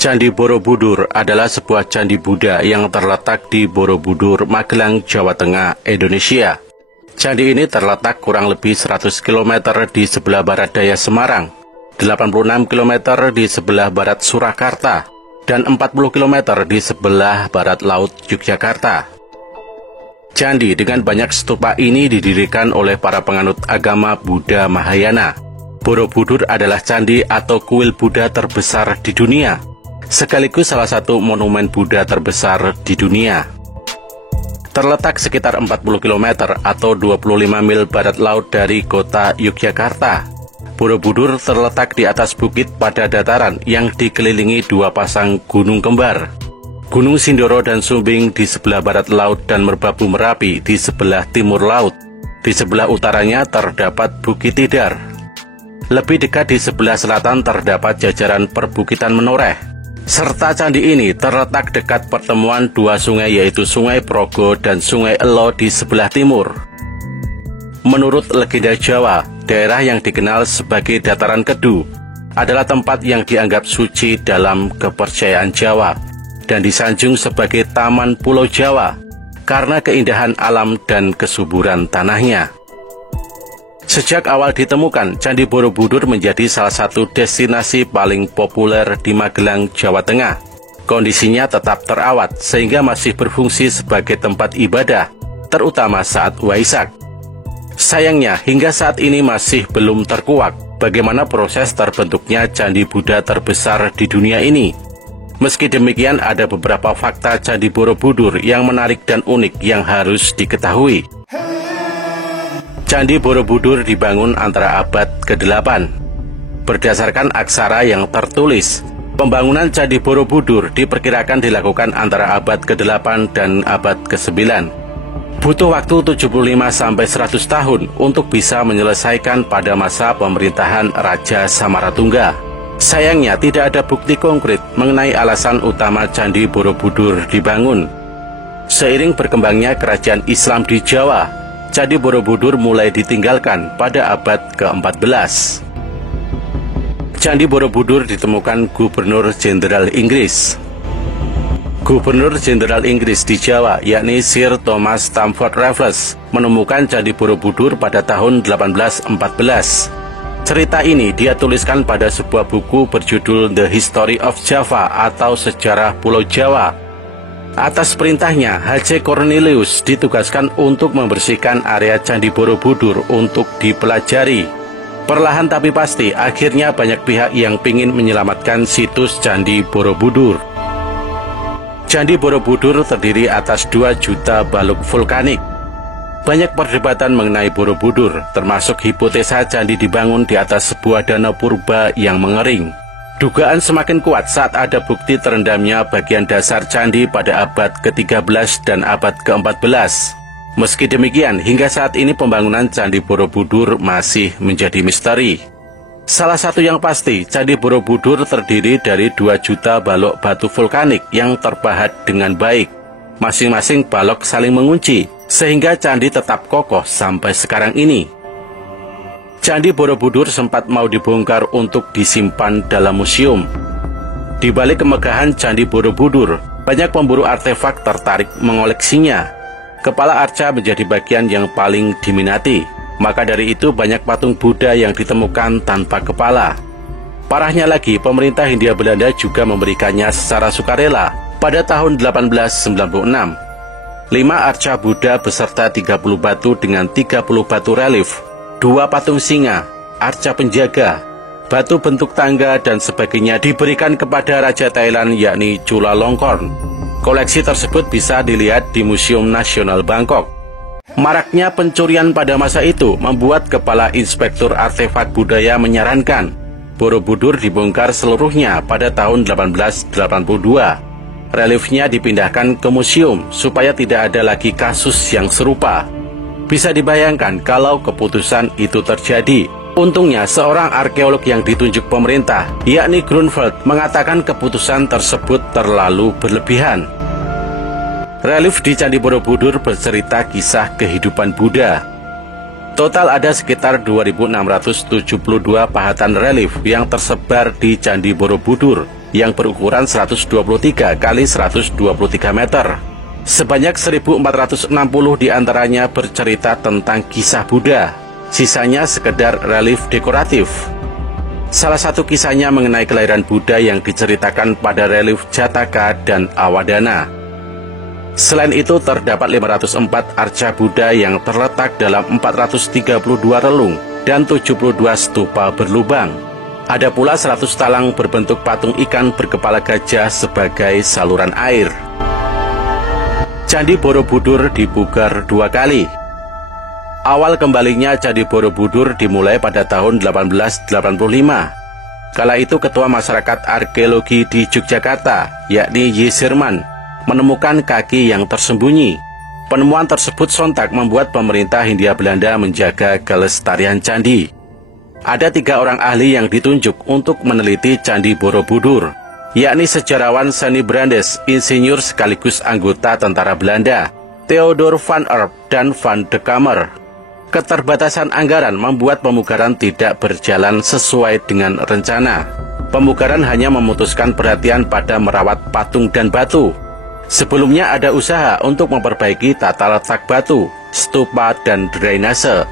Candi Borobudur adalah sebuah candi Buddha yang terletak di Borobudur, Magelang, Jawa Tengah, Indonesia. Candi ini terletak kurang lebih 100 km di sebelah barat daya Semarang, 86 km di sebelah barat Surakarta, dan 40 km di sebelah barat laut Yogyakarta. Candi dengan banyak stupa ini didirikan oleh para penganut agama Buddha Mahayana. Borobudur adalah candi atau kuil Buddha terbesar di dunia, sekaligus salah satu monumen Buddha terbesar di dunia. Terletak sekitar 40 km atau 25 mil barat laut dari kota Yogyakarta. Borobudur terletak di atas bukit pada dataran yang dikelilingi dua pasang gunung kembar. Gunung Sindoro dan Sumbing di sebelah barat laut dan Merbabu Merapi di sebelah timur laut. Di sebelah utaranya terdapat Bukit Tidar. Lebih dekat di sebelah selatan terdapat jajaran perbukitan Menoreh. Serta candi ini terletak dekat pertemuan dua sungai yaitu Sungai Progo dan Sungai Elo di sebelah timur. Menurut legenda Jawa, daerah yang dikenal sebagai Dataran Kedu adalah tempat yang dianggap suci dalam kepercayaan Jawa dan disanjung sebagai Taman Pulau Jawa karena keindahan alam dan kesuburan tanahnya. Sejak awal ditemukan, Candi Borobudur menjadi salah satu destinasi paling populer di Magelang, Jawa Tengah. Kondisinya tetap terawat sehingga masih berfungsi sebagai tempat ibadah, terutama saat Waisak. Sayangnya, hingga saat ini masih belum terkuak bagaimana proses terbentuknya Candi Buddha terbesar di dunia ini. Meski demikian, ada beberapa fakta Candi Borobudur yang menarik dan unik yang harus diketahui. Candi Borobudur dibangun antara abad ke-8. Berdasarkan aksara yang tertulis, pembangunan Candi Borobudur diperkirakan dilakukan antara abad ke-8 dan abad ke-9. Butuh waktu 75-100 tahun untuk bisa menyelesaikan pada masa pemerintahan Raja Samaratungga. Sayangnya tidak ada bukti konkret mengenai alasan utama Candi Borobudur dibangun. Seiring berkembangnya kerajaan Islam di Jawa, Candi Borobudur mulai ditinggalkan pada abad ke-14. Candi Borobudur ditemukan Gubernur Jenderal Inggris. Gubernur Jenderal Inggris di Jawa, yakni Sir Thomas Stamford Raffles, menemukan Candi Borobudur pada tahun 1814. Cerita ini dia tuliskan pada sebuah buku berjudul The History of Java atau Sejarah Pulau Jawa. Atas perintahnya, H.C. Cornelius ditugaskan untuk membersihkan area Candi Borobudur untuk dipelajari. Perlahan tapi pasti, akhirnya banyak pihak yang ingin menyelamatkan situs Candi Borobudur. Candi Borobudur terdiri atas 2 juta balok vulkanik. Banyak perdebatan mengenai Borobudur, termasuk hipotesa candi dibangun di atas sebuah danau purba yang mengering. Dugaan semakin kuat saat ada bukti terendamnya bagian dasar candi pada abad ke-13 dan abad ke-14. Meski demikian, hingga saat ini pembangunan Candi Borobudur masih menjadi misteri. Salah satu yang pasti, Candi Borobudur terdiri dari 2 juta balok batu vulkanik yang terpahat dengan baik. Masing-masing balok saling mengunci, sehingga candi tetap kokoh sampai sekarang ini. Candi Borobudur sempat mau dibongkar untuk disimpan dalam museum. Di balik kemegahan Candi Borobudur, banyak pemburu artefak tertarik mengoleksinya. Kepala arca menjadi bagian yang paling diminati. Maka dari itu banyak patung Buddha yang ditemukan tanpa kepala. Parahnya lagi, pemerintah Hindia Belanda juga memberikannya secara sukarela pada tahun 1896. 5 arca Buddha beserta 30 batu dengan 30 batu relief, 2 patung singa, arca penjaga, batu bentuk tangga dan sebagainya diberikan kepada Raja Thailand yakni Chulalongkorn. Koleksi tersebut bisa dilihat di Museum Nasional Bangkok. Maraknya pencurian pada masa itu membuat Kepala Inspektur Artefak Budaya menyarankan Borobudur dibongkar seluruhnya pada tahun 1882. Reliefnya dipindahkan ke museum supaya tidak ada lagi kasus yang serupa. Bisa dibayangkan kalau keputusan itu terjadi. Untungnya seorang arkeolog yang ditunjuk pemerintah, yakni Grunfeld, mengatakan keputusan tersebut terlalu berlebihan. Relief di Candi Borobudur bercerita kisah kehidupan Buddha. Total ada sekitar 2.672 pahatan relief yang tersebar di Candi Borobudur. yang berukuran 123 kali 123 meter. Sebanyak 1.460 diantaranya bercerita tentang kisah Buddha, sisanya sekedar relief dekoratif. Salah satu kisahnya mengenai kelahiran Buddha yang diceritakan pada relief Jataka dan Awadana. Selain itu terdapat 504 arca Buddha yang terletak dalam 432 relung dan 72 stupa berlubang. Ada pula 100 talang berbentuk patung ikan berkepala gajah sebagai saluran air. Candi Borobudur dipugar 2 kali. Awal kembalinya Candi Borobudur dimulai pada tahun 1885. Kala itu Ketua Masyarakat Arkeologi di Yogyakarta, yakni Y. Sirman, menemukan kaki yang tersembunyi. Penemuan tersebut sontak membuat pemerintah Hindia Belanda menjaga kelestarian candi. Ada 3 orang ahli yang ditunjuk untuk meneliti Candi Borobudur, yakni sejarawan Seni Brandes, insinyur sekaligus anggota tentara Belanda, Theodor van Erp dan Van de Kamer. Keterbatasan anggaran membuat pemugaran tidak berjalan sesuai dengan rencana. Pemugaran hanya memutuskan perhatian pada merawat patung dan batu. Sebelumnya ada usaha untuk memperbaiki tata letak batu, stupa, dan drainase.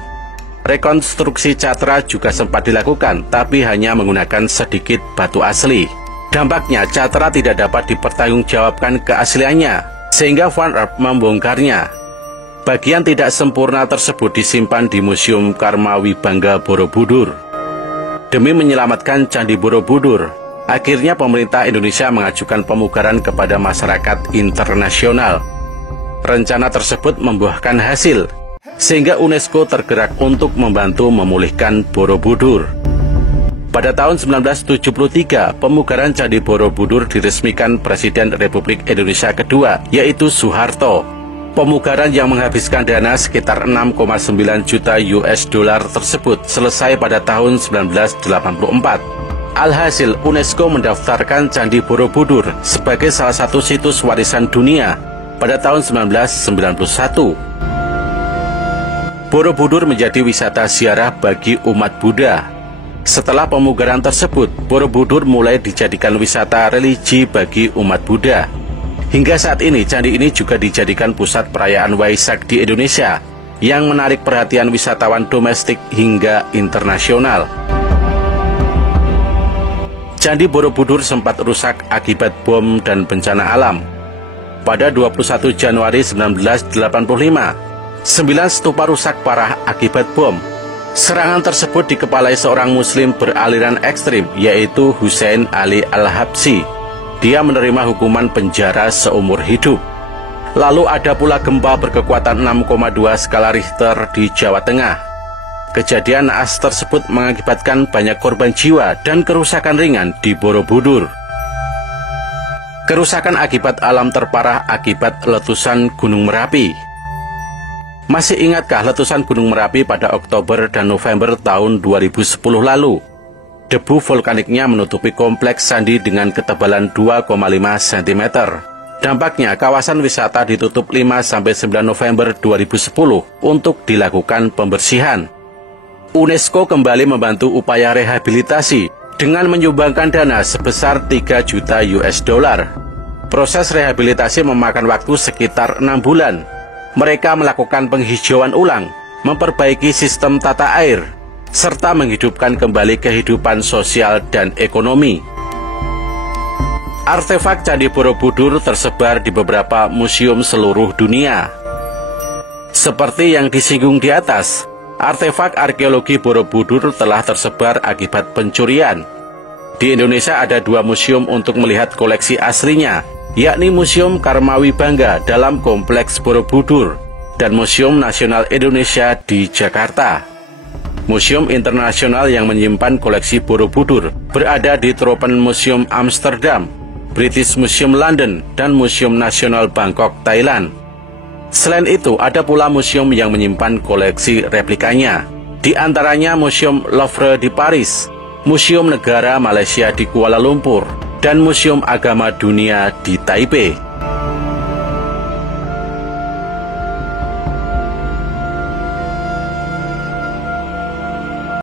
Rekonstruksi catra juga sempat dilakukan, tapi hanya menggunakan sedikit batu asli. Dampaknya catra tidak dapat dipertanggungjawabkan keasliannya, sehingga Van Erp membongkarnya. Bagian tidak sempurna tersebut disimpan di Museum Karmawibangga Borobudur. Demi menyelamatkan Candi Borobudur, akhirnya pemerintah Indonesia mengajukan pemugaran kepada masyarakat internasional. Rencana tersebut membuahkan hasil, sehingga UNESCO tergerak untuk membantu memulihkan Borobudur. Pada tahun 1973, pemugaran Candi Borobudur diresmikan Presiden Republik Indonesia kedua, yaitu Soeharto. Pemugaran yang menghabiskan dana sekitar 6,9 juta US dollar tersebut selesai pada tahun 1984. Alhasil, UNESCO mendaftarkan Candi Borobudur sebagai salah satu situs warisan dunia pada tahun 1991. Borobudur menjadi wisata ziarah bagi umat Buddha. Setelah pemugaran tersebut, Borobudur mulai dijadikan wisata religi bagi umat Buddha. Hingga saat ini, candi ini juga dijadikan pusat perayaan Waisak di Indonesia, yang menarik perhatian wisatawan domestik hingga internasional. Candi Borobudur sempat rusak akibat bom dan bencana alam. Pada 21 Januari 1985, 9 stupa rusak parah akibat bom. Serangan tersebut dikepalai seorang muslim beraliran ekstrim, yaitu Hussein Ali Al-Habsyi. Dia menerima hukuman penjara seumur hidup. Lalu ada pula gempa berkekuatan 6,2 skala Richter di Jawa Tengah. Kejadian naas tersebut mengakibatkan banyak korban jiwa dan kerusakan ringan di Borobudur. Kerusakan akibat alam terparah akibat letusan Gunung Merapi. Masih ingatkah letusan Gunung Merapi pada Oktober dan November tahun 2010 lalu? Debu vulkaniknya menutupi kompleks candi dengan ketebalan 2,5 cm. Dampaknya, kawasan wisata ditutup 5-9 November 2010 untuk dilakukan pembersihan. UNESCO kembali membantu upaya rehabilitasi dengan menyumbangkan dana sebesar 3 juta US dollar. Proses rehabilitasi memakan waktu sekitar 6 bulan. Mereka melakukan penghijauan ulang, memperbaiki sistem tata air, serta menghidupkan kembali kehidupan sosial dan ekonomi. Artefak Candi Borobudur tersebar di beberapa museum seluruh dunia. Seperti yang disinggung di atas, artefak arkeologi Borobudur telah tersebar akibat pencurian. Di Indonesia ada 2 museum untuk melihat koleksi aslinya, yakni Museum Karmawibangga dalam Kompleks Borobudur dan Museum Nasional Indonesia di Jakarta. Museum internasional yang menyimpan koleksi Borobudur berada di Tropenmuseum Amsterdam, British Museum London, dan Museum Nasional Bangkok, Thailand. Selain itu, ada pula museum yang menyimpan koleksi replikanya, di antaranya Museum Louvre di Paris, Museum Negara Malaysia di Kuala Lumpur, dan Museum Agama Dunia di Taipei.